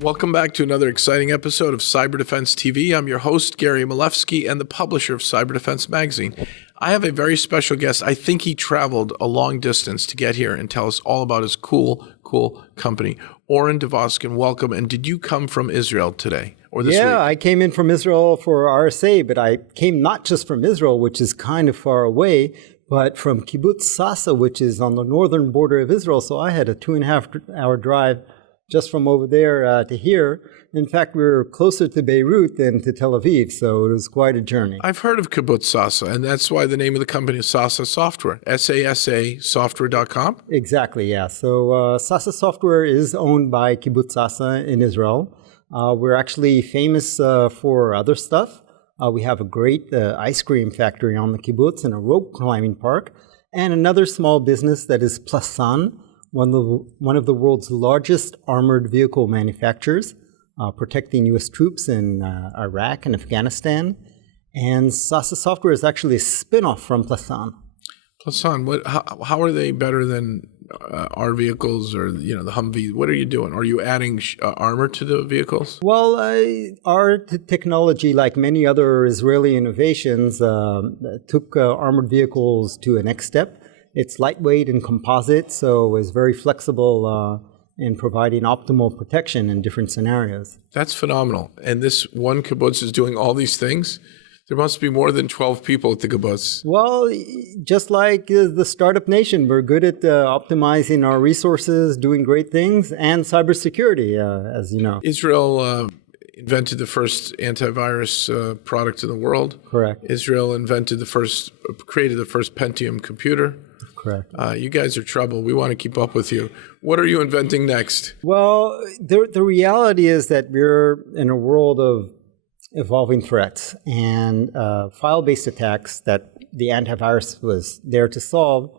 Welcome back to another exciting episode of Cyber Defense TV. I'm your host, Gary Malefsky, and the publisher of Cyber Defense Magazine. I have a very special guest. I think he traveled a long distance to get here and tell us all about his cool company. Oren Devoskin, welcome. And did you come from Israel today or this week? Yeah, I came in from Israel for RSA, but I came not just from Israel, which is kind of far away, but from Kibbutz Sasa, which is on the northern border of Israel. So I had a 2.5-hour drive just from over there to here. In fact, we were closer to Beirut than to Tel Aviv, so it was quite a journey. I've heard of Kibbutz Sasa, and that's why the name of the company is Sasa-Software, SasaSoftware.com? Exactly, yeah. So Sasa-Software is owned by Kibbutz Sasa in Israel. We're actually famous for other stuff. We have a great ice cream factory on the kibbutz and a rope climbing park, and another small business that is Plasan, one of the world's largest armored vehicle manufacturers, protecting U.S. troops in Iraq and Afghanistan. And Sasa-Software is actually a spin-off from Plasan. Plasan, how are they better than our vehicles or the Humvee? What are you doing? Are you adding armor to the vehicles? Well, our technology, like many other Israeli innovations, took armored vehicles to a next step. It's lightweight and composite, so it's very flexible in providing optimal protection in different scenarios. That's phenomenal. And this one kibbutz is doing all these things? There must be more than 12 people at the kibbutz. Well, just like the startup nation, we're good at optimizing our resources, doing great things, and cybersecurity, as you know. Israel invented the first antivirus product in the world. Correct. Israel created the first Pentium computer. Correct. You guys are trouble. We want to keep up with you. What are you inventing next? Well, the reality is that we're in a world of evolving threats, and file-based attacks that the antivirus was there to solve.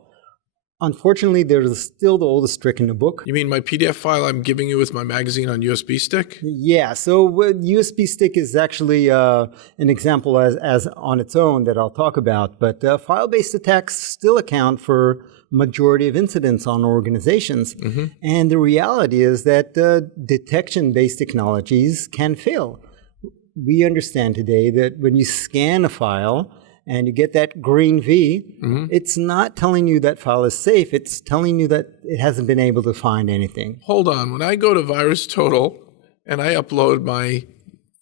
Unfortunately, there's still the oldest trick in the book. You mean my PDF file I'm giving you with my magazine on USB stick? Yeah, so USB stick is actually an example as on its own that I'll talk about, but file-based attacks still account for majority of incidents on organizations. Mm-hmm. And the reality is that detection-based technologies can fail. We understand today that when you scan a file and you get that green V, mm-hmm. It's not telling you that file is safe. It's telling you that it hasn't been able to find anything. Hold on. When I go to VirusTotal and I upload my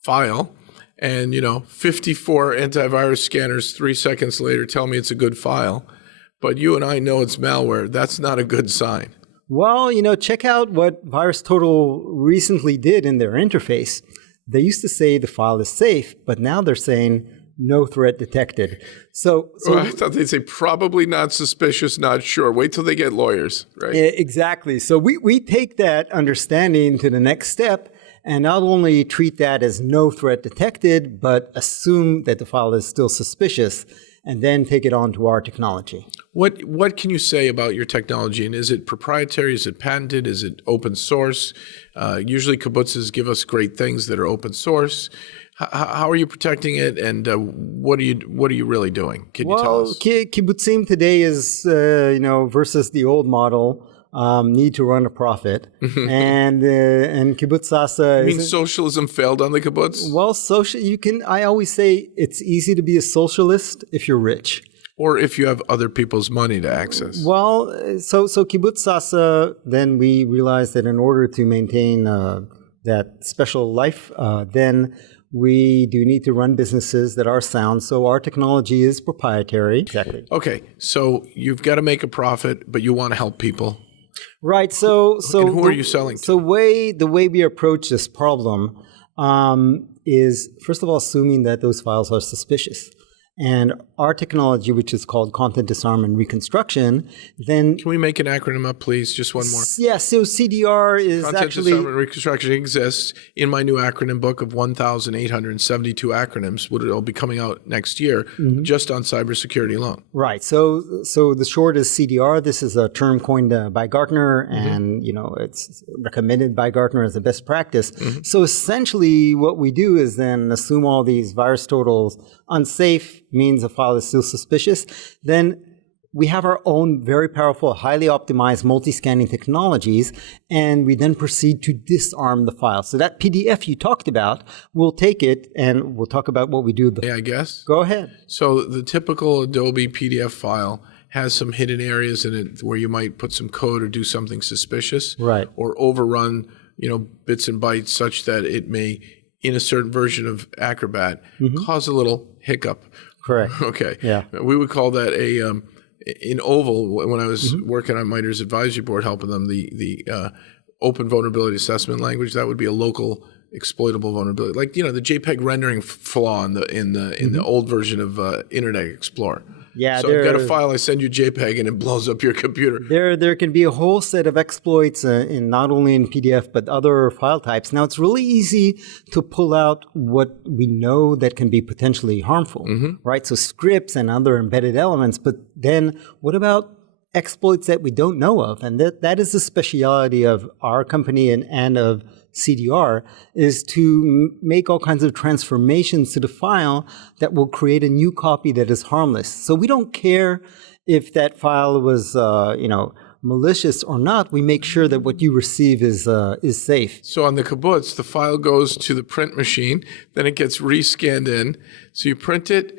file and, 54 antivirus scanners 3 seconds later tell me it's a good file, but you and I know it's malware, that's not a good sign. Well, check out what VirusTotal recently did in their interface. They used to say the file is safe, but now they're saying no threat detected. So I thought they'd say probably not suspicious, not sure. Wait till they get lawyers, right? Exactly. So we take that understanding to the next step and not only treat that as no threat detected, but assume that the file is still suspicious and then take it on to our technology. What can you say about your technology? And is it proprietary? Is it patented? Is it open source? Usually kibbutzes give us great things that are open source. How are you protecting it, and what are you really doing? Can you tell us? Well, kibbutzim today is versus the old model. Need to run a profit, and Kibbutz Sasa. You mean socialism failed on the kibbutz? Well, I always say it's easy to be a socialist if you're rich, or if you have other people's money to access. Well, so Kibbutz Sasa. Then we realized that in order to maintain that special life, then we do need to run businesses that are sound. So our technology is proprietary. Exactly. Okay, so you've got to make a profit, but you want to help people. Right. So and who are you selling to? So the way we approach this problem is, first of all, assuming that those files are suspicious. And our technology, which is called Content Disarm and Reconstruction, then... Can we make an acronym up, please? Just one more. Yeah, so CDR is Content Disarm and Reconstruction exists in my new acronym book of 1,872 acronyms, which will be coming out next year, mm-hmm. just on cybersecurity alone. Right. So the short is CDR. This is a term coined by Gartner, mm-hmm. and it's recommended by Gartner as a best practice. Mm-hmm. So essentially what we do is then assume all these virus totals unsafe, means a file is still suspicious, then we have our own very powerful, highly optimized multi-scanning technologies, and we then proceed to disarm the file. So that PDF you talked about, we'll take it and we'll talk about what we do. Yeah, I guess. Go ahead. So the typical Adobe PDF file has some hidden areas in it where you might put some code or do something suspicious. Right. Or overrun, bits and bytes such that it may, in a certain version of Acrobat, cause a little hiccup. Correct. Okay. Yeah. We would call that in Oval, when I was working on MITRE's advisory board, helping them, the open vulnerability assessment language, that would be a local exploitable vulnerability, like the JPEG rendering flaw in the old version of Internet Explorer. Yeah, so I've got a file, I send you JPEG, and it blows up your computer. There can be a whole set of exploits in not only in PDF but other file types. Now, it's really easy to pull out what we know that can be potentially harmful, right? So scripts and other embedded elements. But then what about exploits that we don't know of? And that is the speciality of our company and of CDR, is to make all kinds of transformations to the file that will create a new copy that is harmless. So we don't care if that file was, malicious or not. We make sure that what you receive is safe. So on the kibbutz, the file goes to the print machine, then it gets rescanned in. So you print it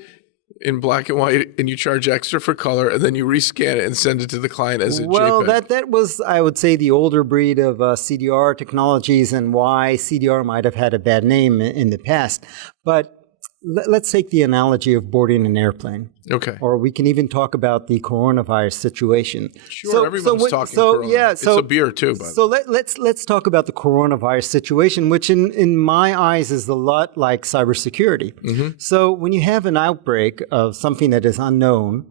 in black and white, and you charge extra for color, and then you rescan it and send it to the client as a JPEG. Well, that was, I would say, the older breed of CDR technologies, and why CDR might have had a bad name in the past. But let's take the analogy of boarding an airplane. Okay. Or we can even talk about the coronavirus situation. Sure, everyone's talking corona. Yeah, it's a beer too, by the way. Let's talk about the coronavirus situation, which in my eyes is a lot like cybersecurity. So when you have an outbreak of something that is unknown,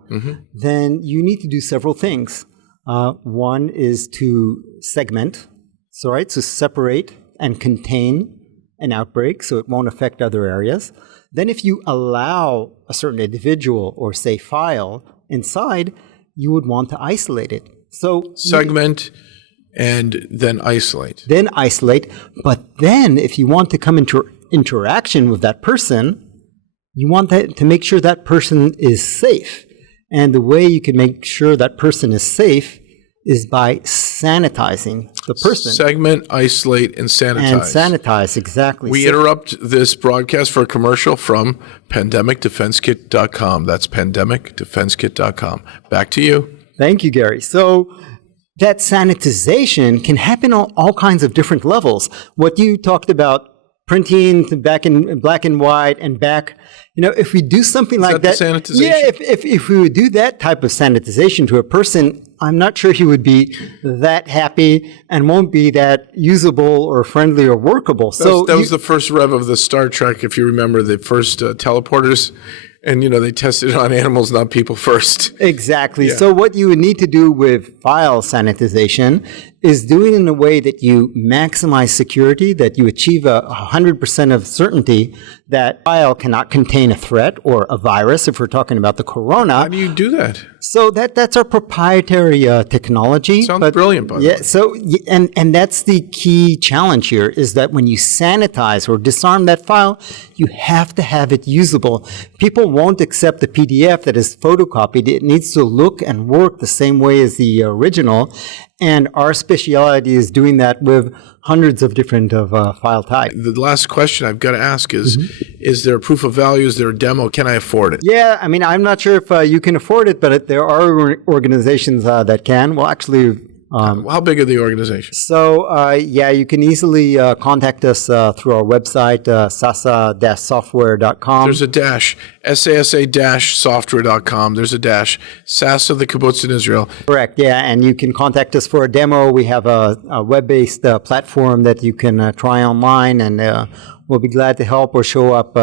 then you need to do several things. One is to segment, so separate and contain an outbreak so it won't affect other areas. Then if you allow a certain individual or, say, file inside, you would want to isolate it. So segment and then isolate. But then if you want to come into interaction with that person, you want to make sure that person is safe. And the way you can make sure that person is safe is by sanitizing the person. Segment, isolate, and sanitize. And sanitize, exactly. We interrupt this broadcast for a commercial from pandemicdefensekit.com. That's pandemicdefensekit.com. Back to you. Thank you, Gary. So that sanitization can happen on all kinds of different levels. What you talked about, printing back in black and white and back, if we do something like that, sanitization? Yeah, if we would do that type of sanitization to a person, I'm not sure he would be that happy and won't be that usable or friendly or workable. That was the first rev of the Star Trek, if you remember, the first teleporters. And, they tested it on animals, not people first. Exactly. Yeah. So what you would need to do with file sanitization is do it in a way that you maximize security, that you achieve 100% of certainty that file cannot contain a threat or a virus, if we're talking about the corona. How do you do that? So that's our proprietary technology. Sounds brilliant, by the way. So and that's the key challenge here, is that when you sanitize or disarm that file, you have to have it usable. People won't accept the PDF that is photocopied. It needs to look and work the same way as the original. And our speciality is doing that with hundreds of different file types. The last question I've got to ask is there a proof of value? Is there a demo? Can I afford it? Yeah, I'm not sure if you can afford it, but there are organizations that can. Well, actually... how big are the organizations? So, you can easily contact us through our website, Sasa-Software.com. There's a dash, Sasa-Software.com. There's a dash, Sasa, the kibbutz in Israel. Correct, yeah, and you can contact us for a demo. We have a web-based platform that you can try online, and we'll be glad to help or show up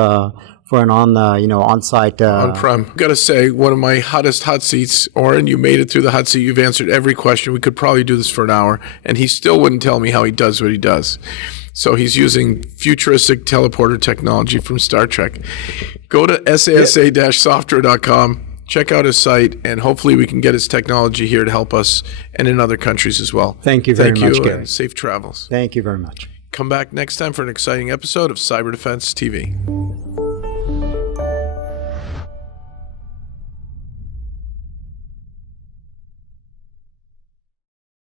for an on-site. On-prem. Got to say, one of my hottest hot seats, Oren, you made it through the hot seat. You've answered every question. We could probably do this for an hour, and he still wouldn't tell me how he does what he does. So he's using futuristic teleporter technology from Star Trek. Go to sasa-software.com. Check out his site, and hopefully we can get his technology here to help us and in other countries as well. Thank you very much, Gary. And safe travels. Thank you very much. Come back next time for an exciting episode of Cyber Defense TV.